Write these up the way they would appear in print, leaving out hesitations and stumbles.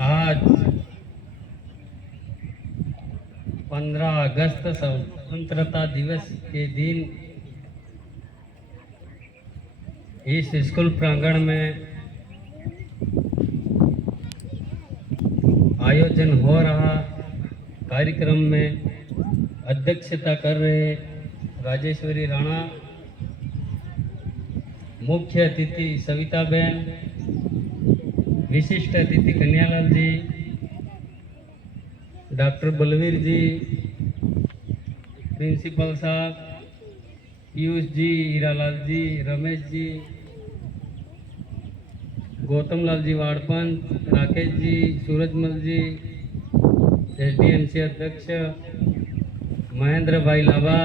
आज 15 अगस्त स्वतंत्रता दिवस के दिन इस स्कूल प्रांगण में आयोजन हो रहा कार्यक्रम में अध्यक्षता कर रहे राजेश्वरी राणा, मुख्य अतिथि सविता बहन, विशिष्ट अतिथि कन्यालाल जी, डॉक्टर बलवीर जी, प्रिंसिपल साहब, पीयूष जी, हीरालाल जी, रमेश जी, गौतम लाल जी वाड़पन, राकेश जी, सूरजमल जी, एसडीएमसी अध्यक्ष महेंद्र भाई लाभा,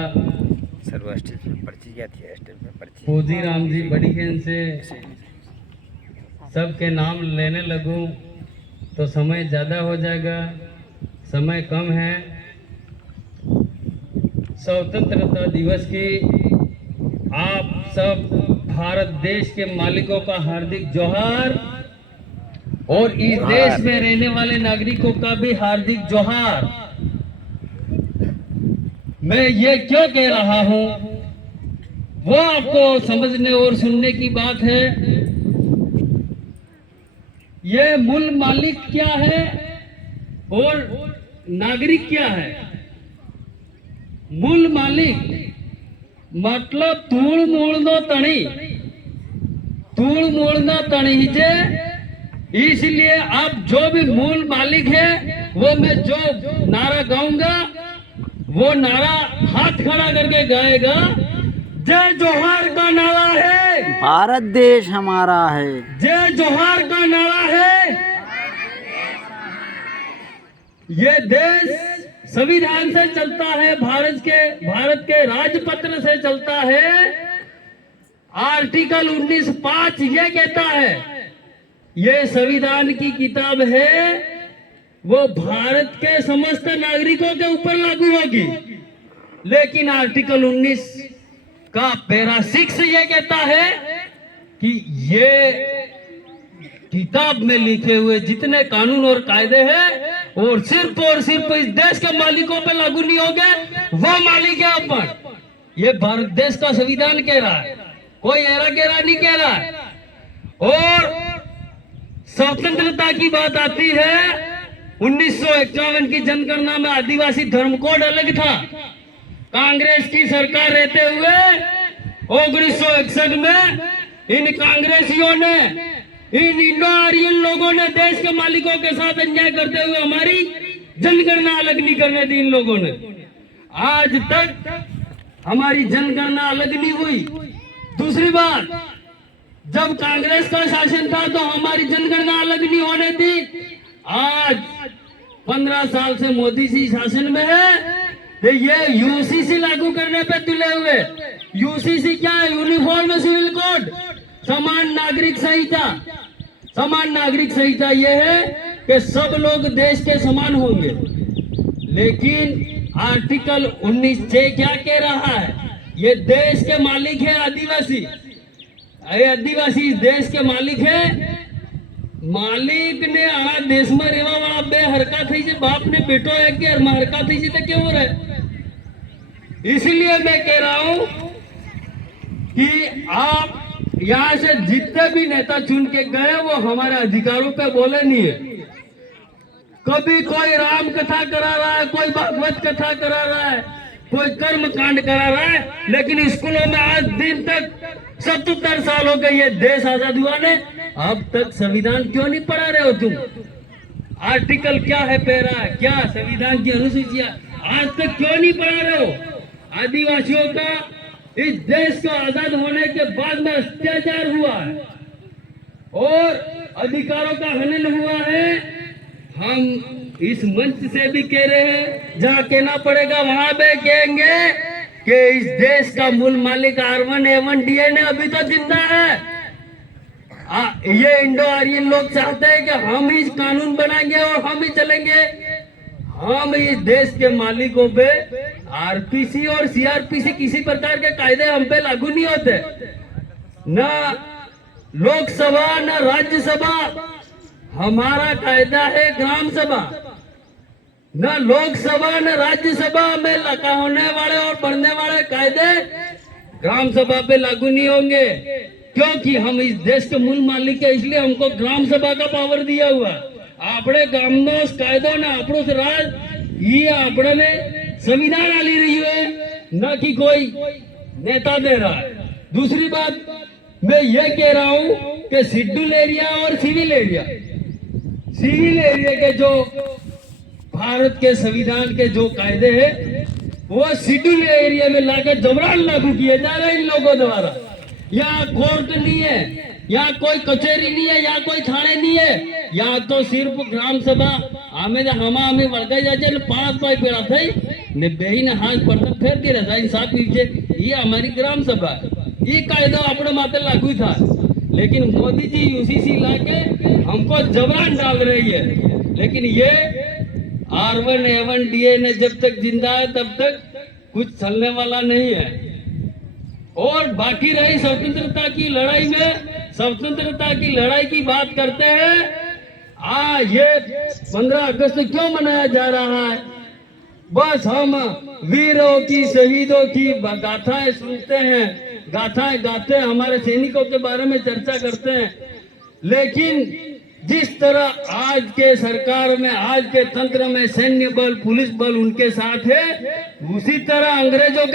फौजी राम जी बड़ी खेन से, सबके नाम लेने लगूं तो समय ज़्यादा हो जाएगा, समय कम है। स्वतंत्रता दिवस की आप सब भारत देश के मालिकों का हार्दिक जोहार और इस देश में रहने वाले नागरिकों का भी हार्दिक जोहार। मैं ये क्यों कह रहा हूं वो आपको समझने और सुनने की बात है। ये मूल मालिक क्या है और नागरिक क्या है। मूल मालिक मतलब तूड़ मूड़नो तणी, तूड़ मूड़ना तणी जे, इसलिए आप जो भी मूल मालिक है वो मैं जो नारा गाऊंगा वो नारा हाथ खड़ा करके गाएगा। जय जोहार का नारा है, भारत देश हमारा है। जय जोहार का नारा है। ये देश संविधान से चलता है, भारत के राजपत्र से चलता है। आर्टिकल 19(5) ये कहता है, ये संविधान की किताब है, वो भारत के समस्त नागरिकों के ऊपर लागू होगी। लेकिन आर्टिकल 19 का पैरा 6 ये कहता है कि ये किताब में लिखे हुए जितने कानून और कायदे हैं और सिर्फ इस देश के मालिकों पे लागू नहीं होंगे। वो मालिक है अपन। ये भारत देश का संविधान कह रहा है, कोई एरा गेरा नहीं कह रहा है। और स्वतंत्रता की बात आती है, 1951 की जनगणना में आदिवासी धर्म कोड अलग था। कांग्रेस की सरकार रहते हुए 1961 में इन कांग्रेसियों ने, इन इंडो आर्यन लोगों ने देश के मालिकों के साथ अन्याय करते हुए हमारी जनगणना अलग नहीं करने दी। इन लोगों ने आज तक हमारी जनगणना अलग नहीं हुई। दूसरी बात, जब कांग्रेस का शासन था तो हमारी जनगणना अलग नहीं होने दी। आज 15 साल से मोदी जी शासन में है तो ये यूसीसी लागू करने पे तुले हुए। यूसीसी क्या है? यूनिफॉर्म सिविल कोड, समान नागरिक संहिता। समान नागरिक संहिता ये है कि सब लोग देश के समान होंगे। लेकिन आर्टिकल 19(6) क्या कह रहा है? ये देश के मालिक है आदिवासी। आदिवासी इस देश के मालिक है। मालिक ने आ देश में रेवा वाला बे हरका थी जे, बाप ने बेटो है कि हरका थी जी तो क्यों हो रहा? इसलिए मैं कह रहा हूं कि आप यहाँ से जितने भी नेता चुन के गए वो हमारे अधिकारों पे बोले नहीं है। कभी कोई राम कथा करा रहा है, कोई भागवत कथा करा रहा है, कोई कर्म कांड करा रहा है, लेकिन स्कूलों में आज दिन तक 77 साल हो गए ये देश आजाद हुआ ने, अब तक संविधान क्यों नहीं पढ़ा रहे हो तुम? आर्टिकल क्या है, पैरा क्या, संविधान की अनुसूचियां आज तक क्यों नहीं पढ़ा रहे हो? आदिवासियों का इस देश को आजाद होने के बाद में अत्याचार हुआ है और अधिकारों का हनन हुआ है। हम इस मंच से भी कह रहे हैं, जहाँ कहना पड़ेगा वहां पे कहेंगे कि इस देश का मूल मालिक R1A1 DNA अभी तो जिंदा है। ये इंडो आर्यन लोग चाहते हैं कि हम ही कानून बनाएंगे और हम ही चलेंगे। हम इस देश के मालिकों पे आरपीसी और सीआरपीसी किसी प्रकार के कायदे हम पे लागू नहीं होते, ना लोकसभा ना राज्यसभा। हमारा कायदा है ग्राम सभा, न लोकसभा न राज्यसभा में लगा होने वाले और बढ़ने वाले कायदे ग्राम सभा पे लागू नहीं होंगे, क्योंकि हम इस देश के मूल मालिक है, इसलिए हमको ग्राम सभा का पावर दिया हुआ। આપણે ગામનો કાયદો ને આપણો રાજ ये આપણને संविधान आली रही है, न कि कोई नेता दे रहा है। दूसरी बात मैं ये कह रहा हूं कि शेड्यूल एरिया और सिविल एरिया के जो भारत के संविधान के जो कायदे हैं वो शेड्यूल एरिया में लाकर जबरन लागू किए जा रहे हैं इन लोगों द्वारा। यहाँ कोर्ट नहीं है, यहाँ कोई कचेरी नहीं है, यहाँ कोई थाने नहीं है, यहाँ तो सिर्फ ग्राम सभा हमें वળગાઈ જાય છે ને 5 ભાઈ પેલા થઈ ને બેહીને હાથ પર ફેરતી રહે સાફ છે। ये हमारी ग्राम सभा ये कायदा अपने माथे लागू था, लेकिन मोदी जी यूसीसी लाके हमको जबरन डाल रही है। लेकिन ये R1 A1 DA ने जब तक जिंदा है तब तक कुछ चलने वाला नहीं है। और बाकी रही स्वतंत्रता की लड़ाई में, स्वतंत्रता की लड़ाई की बात करते हैं। ये 15 अगस्त क्यों मनाया जा रहा है? बस हम वीरों की, शहीदों की गाथाएं सुनते हैं, गाथाएं गाते हैं, हमारे सैनिकों के बारे में चर्चा करते हैं, लेकिन जिस तरह आज के सरकार में, आज के तंत्र में सैन्य बल, पुलिस बल उनके साथ है, उसी तरह अंग्रेजों के